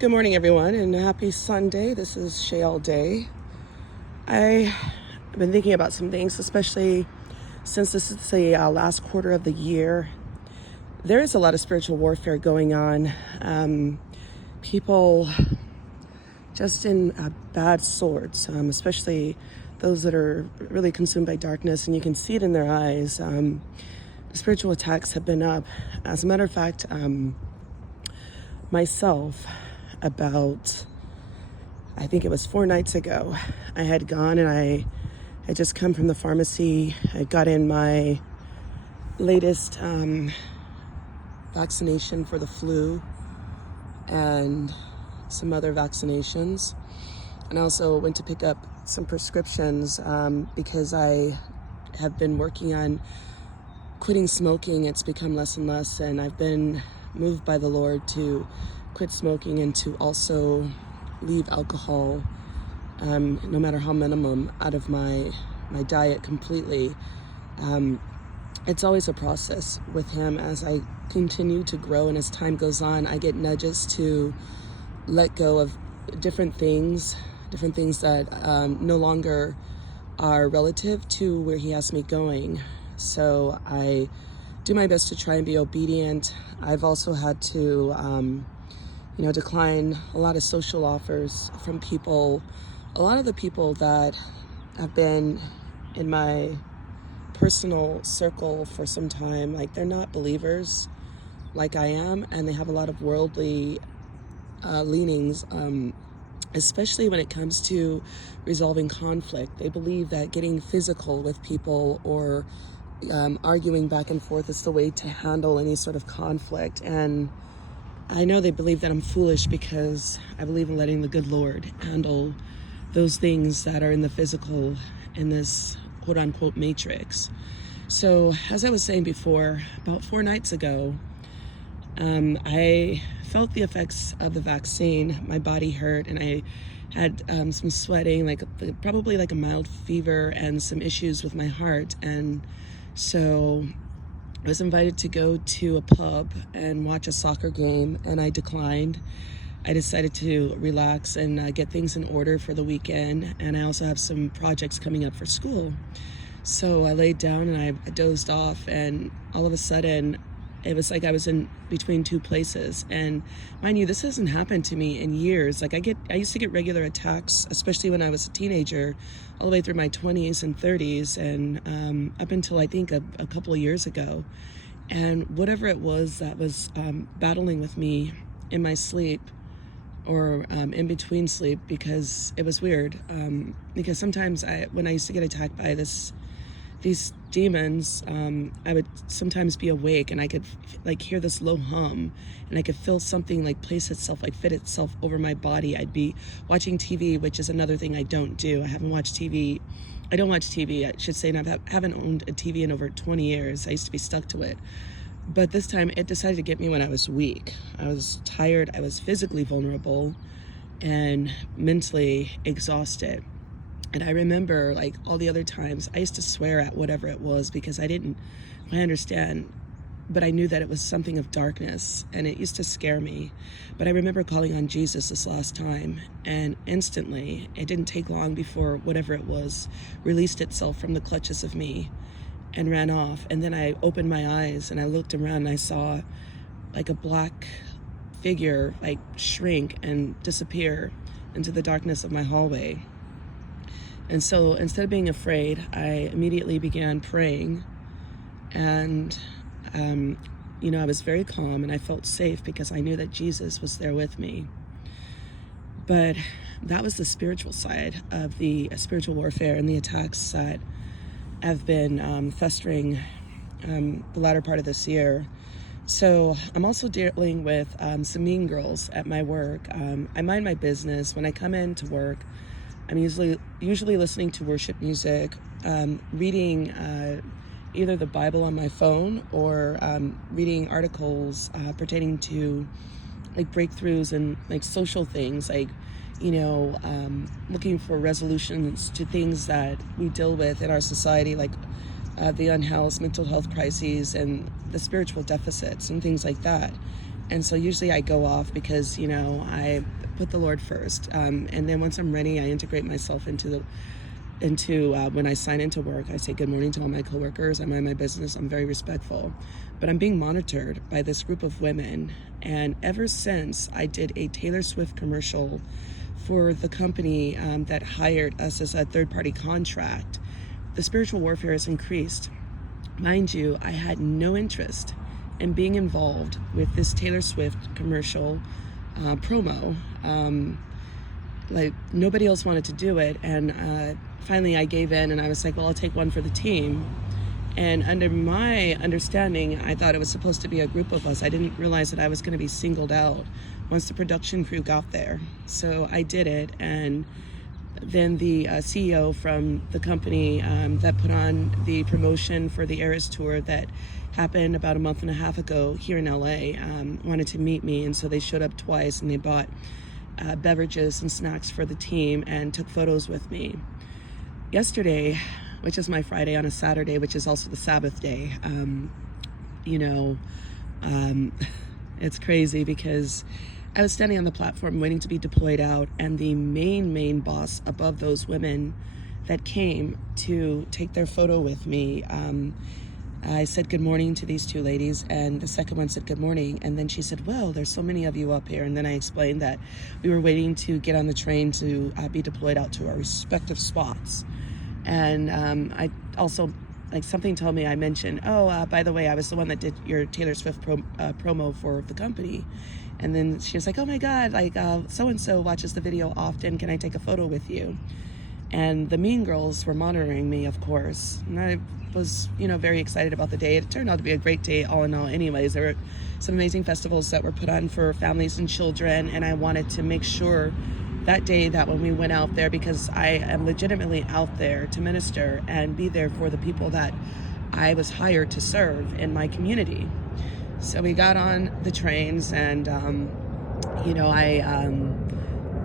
Good morning, everyone, and happy Sunday. This is Shay All Day. I've been thinking about some things, especially since this is the last quarter of the year. There is a lot of spiritual warfare going on. People just in bad sorts, especially those that are really consumed by darkness, and you can see it in their eyes. The spiritual attacks have been up. As a matter of fact, myself, about, I think it was 4 nights ago, I had gone and I had just come from the pharmacy. I got in my latest vaccination for the flu and some other vaccinations. And I also went to pick up some prescriptions because I have been working on quitting smoking. It's become less and less, and I've been moved by the Lord to quit smoking and to also leave alcohol, no matter how minimum, out of my diet completely. It's always a process with him. As I continue to grow and as time goes on, I get nudges to let go of different things that no longer are relative to where he has me going. So I do my best to try and be obedient. I've also had to decline a lot of social offers from people. A lot of the people that have been in my personal circle for some time, like, they're not believers like I am, and they have a lot of worldly leanings, especially when it comes to resolving conflict. They believe that getting physical with people or arguing back and forth is the way to handle any sort of conflict. And I know they believe that I'm foolish because I believe in letting the good Lord handle those things that are in the physical, in this quote-unquote matrix. So, as I was saying before, about 4 nights ago, I felt the effects of the vaccine. My body hurt, and I had some sweating, probably like a mild fever, and some issues with my heart. And so I was invited to go to a pub and watch a soccer game, and I declined. I decided to relax and get things in order for the weekend, and I also have some projects coming up for school. So I laid down and I dozed off, and all of a sudden, it was like I was in between two places. And mind you, this hasn't happened to me in years. I used to get regular attacks, especially when I was a teenager, all the way through my 20s and 30s, and up until I think a couple of years ago. And whatever it was that was battling with me in my sleep, or in between sleep, because it was weird. Because sometimes when I used to get attacked by these demons, I would sometimes be awake and I could hear this low hum, and I could feel something place itself, fit itself over my body. I'd be watching TV, which is another thing I don't do. I don't watch TV, I should say, and I haven't owned a TV in over 20 years. I used to be stuck to it. But this time it decided to get me when I was weak. I was tired, I was physically vulnerable, and mentally exhausted. And I remember, all the other times, I used to swear at whatever it was because I understand, but I knew that it was something of darkness, and it used to scare me. But I remember calling on Jesus this last time, and instantly, it didn't take long before whatever it was released itself from the clutches of me and ran off. And then I opened my eyes and I looked around and I saw a black figure shrink and disappear into the darkness of my hallway. And so instead of being afraid, I immediately began praying. And, I was very calm and I felt safe because I knew that Jesus was there with me. But that was the spiritual side of the spiritual warfare and the attacks that have been festering the latter part of this year. So I'm also dealing with some mean girls at my work. I mind my business. When I come into work, I'm usually listening to worship music, reading either the Bible on my phone, or reading articles pertaining to breakthroughs and social things, looking for resolutions to things that we deal with in our society, the unhoused, mental health crises, and the spiritual deficits and things like that. And so usually I go off because, I put the Lord first. And then once I'm ready, I integrate myself into when I sign into work. I say good morning to all my coworkers. I mind my business. I'm very respectful. But I'm being monitored by this group of women. And ever since I did a Taylor Swift commercial for the company that hired us as a third-party contract, the spiritual warfare has increased. Mind you, I had no interest in being involved with this Taylor Swift commercial promo. Like, nobody else wanted to do it, and finally I gave in, and I was like, well, I'll take one for the team. And under my understanding, I thought it was supposed to be a group of us. I didn't realize that I was going to be singled out once the production crew got there. So I did it, and then the CEO from the company that put on the promotion for the Eras Tour that happened about a month and a half ago here in LA wanted to meet me, and so they showed up twice, and they bought beverages and snacks for the team and took photos with me. Yesterday, which is my Friday on a Saturday, which is also the Sabbath day, it's crazy because I was standing on the platform waiting to be deployed out, and the main boss above those women that came to take their photo with me, I said good morning to these two ladies, and the second one said good morning, and then she said, well, there's so many of you up here. And then I explained that we were waiting to get on the train to be deployed out to our respective spots. And I also, something told me, I mentioned, by the way, I was the one that did your Taylor Swift promo for the company. And then she was like, oh my God, so-and-so watches the video often. Can I take a photo with you? And the mean girls were monitoring me, of course. And I was, very excited about the day. It turned out to be a great day all in all anyways. There were some amazing festivals that were put on for families and children. And I wanted to make sure that day that when we went out there, because I am legitimately out there to minister and be there for the people that I was hired to serve in my community. So we got on the trains, and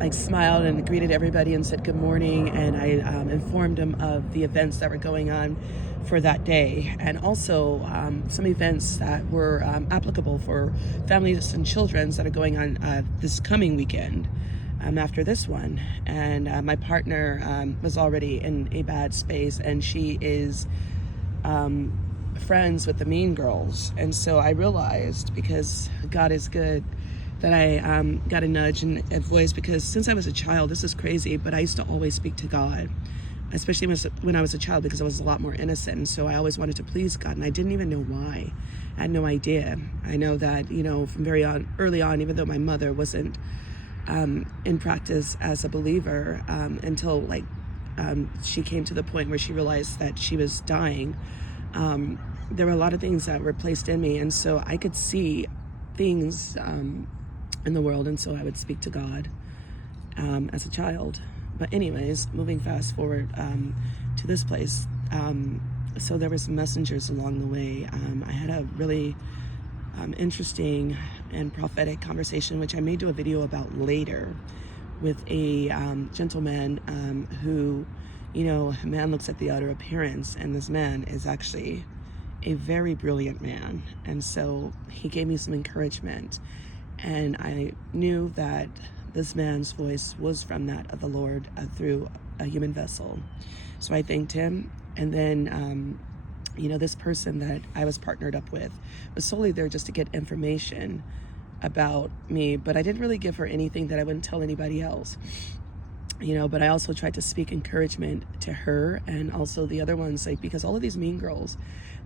I smiled and greeted everybody and said good morning, and I informed them of the events that were going on for that day, and also some events that were applicable for families and children that are going on this coming weekend after this one. And my partner was already in a bad space, and she is friends with the mean girls. And so I realized, because God is good, that I got a nudge and a voice, because since I was a child, this is crazy, but I used to always speak to God, especially when I was a child, because I was a lot more innocent. And so I always wanted to please God, and I didn't even know why. I had no idea. I know that, from very early on, even though my mother wasn't in practice as a believer until she came to the point where she realized that she was dying, there were a lot of things that were placed in me, and so I could see things in the world, and so I would speak to God as a child. But anyways, moving fast forward to this place, so there were some messengers along the way. I had a really interesting and prophetic conversation, which I may do a video about later, with a gentleman who, a man looks at the outer appearance, and this man is actually a very brilliant man. And so he gave me some encouragement, and I knew that this man's voice was from that of the Lord through a human vessel. So I thanked him. And then this person that I was partnered up with was solely there just to get information about me, but I didn't really give her anything that I wouldn't tell anybody else. But I also tried to speak encouragement to her, and also the other ones, because all of these mean girls,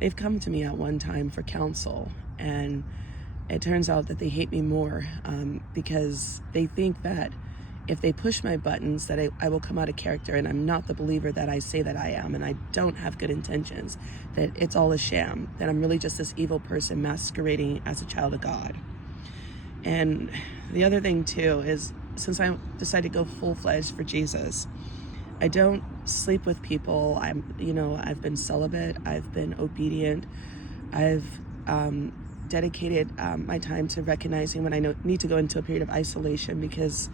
they've come to me at one time for counsel, and it turns out that they hate me more because they think that if they push my buttons, that I will come out of character, and I'm not the believer that I say that I am, and I don't have good intentions, that it's all a sham, that I'm really just this evil person masquerading as a child of God. And the other thing too is, since I decided to go full-fledged for Jesus, I don't sleep with people. I've been celibate, I've been obedient, I've dedicated my time to recognizing when I need to go into a period of isolation, because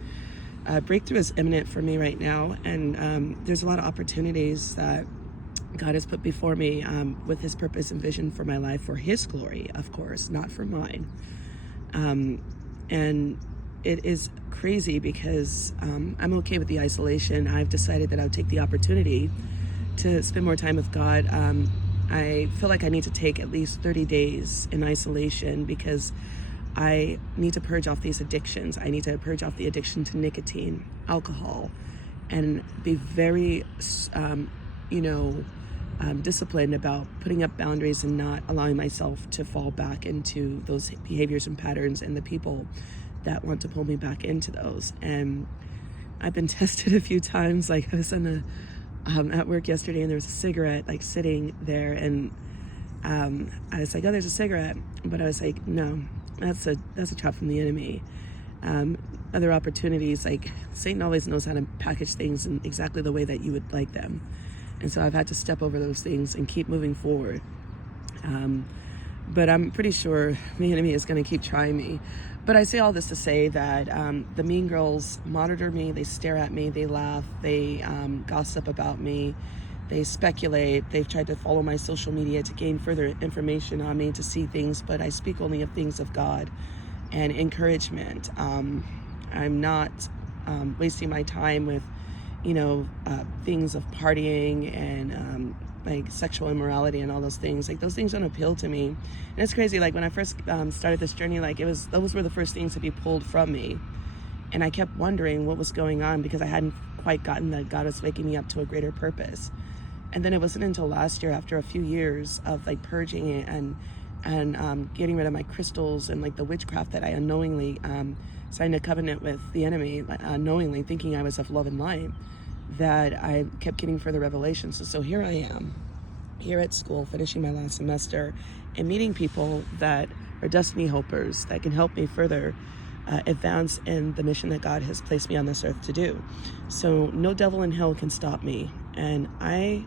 breakthrough is imminent for me right now, and there's a lot of opportunities that God has put before me with his purpose and vision for my life, for his glory, of course, not for mine. And it is crazy because I'm okay with the isolation. I've decided that I would take the opportunity to spend more time with God. I feel like I need to take at least 30 days in isolation because I need to purge off these addictions. I need to purge off the addiction to nicotine, alcohol, and be very, disciplined about putting up boundaries and not allowing myself to fall back into those behaviors and patterns and the people that want to pull me back into those. And I've been tested a few times. Like I was at work yesterday and there was a cigarette like sitting there, and I was like, oh, there's a cigarette. But I was like, no, that's a trap from the enemy. Other opportunities, like Satan always knows how to package things in exactly the way that you would like them. And so I've had to step over those things and keep moving forward. But I'm pretty sure the enemy is going to keep trying me. But I say all this to say that the mean girls monitor me, they stare at me, they laugh, they gossip about me, they speculate, they've tried to follow my social media to gain further information on me, to see things, but I speak only of things of God and encouragement. I'm not wasting my time with, things of partying and like sexual immorality and all those things. Like those things don't appeal to me. And it's crazy. Like when I first started this journey, like those were the first things to be pulled from me. And I kept wondering what was going on because I hadn't quite gotten that God was waking me up to a greater purpose. And then it wasn't until last year, after a few years of like purging it and getting rid of my crystals and like the witchcraft that I unknowingly signed a covenant with the enemy, knowingly thinking I was of love and light, that I kept getting further revelations. So here I am, here at school, finishing my last semester and meeting people that are destiny helpers that can help me further advance in the mission that God has placed me on this earth to do. So no devil in hell can stop me. And I,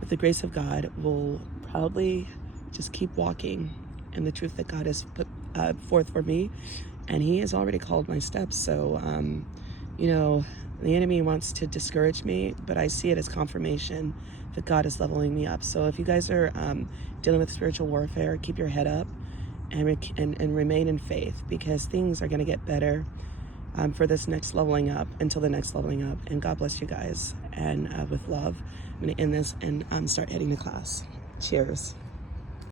with the grace of God, will proudly just keep walking in the truth that God has put forth for me. And he has already called my steps. So, the enemy wants to discourage me, but I see it as confirmation that God is leveling me up. So if you guys are dealing with spiritual warfare, keep your head up and remain in faith, because things are going to get better for this next leveling up, until the next leveling up. And God bless you guys. And with love, I'm going to end this and start heading to class. Cheers.